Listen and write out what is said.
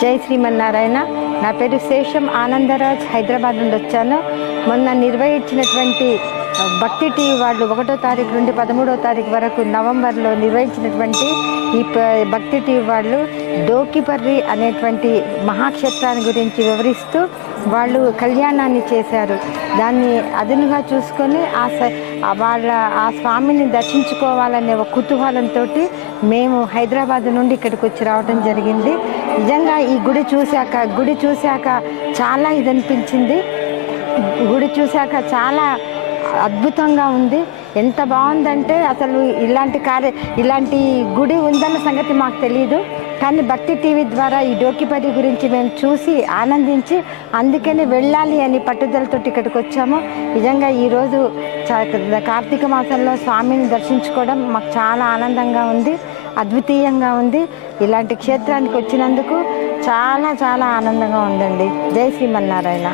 జై శ్రీమన్నారాయణ. నా పేరు శేషం ఆనందరాజ్, హైదరాబాద్ నుండి వచ్చాను. మొన్న నిర్వహించినటువంటి భక్తి టీవీ వాళ్ళు 1వ తారీఖు నుండి 13వ తారీఖు వరకు నవంబర్లో నిర్వహించినటువంటి ఈ భక్తి టీవీ వాళ్ళు డోకిపర్రి అనేటువంటి మహాక్షేత్రాన్ని గురించి వివరిస్తూ వాళ్ళు కళ్యాణాన్ని చేశారు. దాన్ని అదునుగా చూసుకొని ఆ స్వామిని దర్శించుకోవాలనే ఒక కుతూహలంతో మేము హైదరాబాద్ నుండి ఇక్కడికి వచ్చి రావడం జరిగింది. నిజంగా ఈ గుడి చూశాక చాలా ఇదనిపించింది. గుడి చూశాక చాలా అద్భుతంగా ఉంది. ఎంత బాగుందంటే అసలు ఇలాంటి గుడి ఉందన్న సంగతి మాకు తెలియదు. కానీ భక్తి టీవీ ద్వారా ఈ డోకిపర్రి గురించి మేము చూసి ఆనందించి అందుకని వెళ్ళాలి అని పట్టుదలతో ఇక్కడికి వచ్చాము. నిజంగా ఈరోజు కార్తీక మాసంలో స్వామిని దర్శించుకోవడం మాకు చాలా ఆనందంగా ఉంది, అద్వితీయంగా ఉంది. ఇలాంటి క్షేత్రానికి వచ్చినందుకు చాలా చాలా ఆనందంగా ఉందండి. జై శ్రీమన్నారాయణ.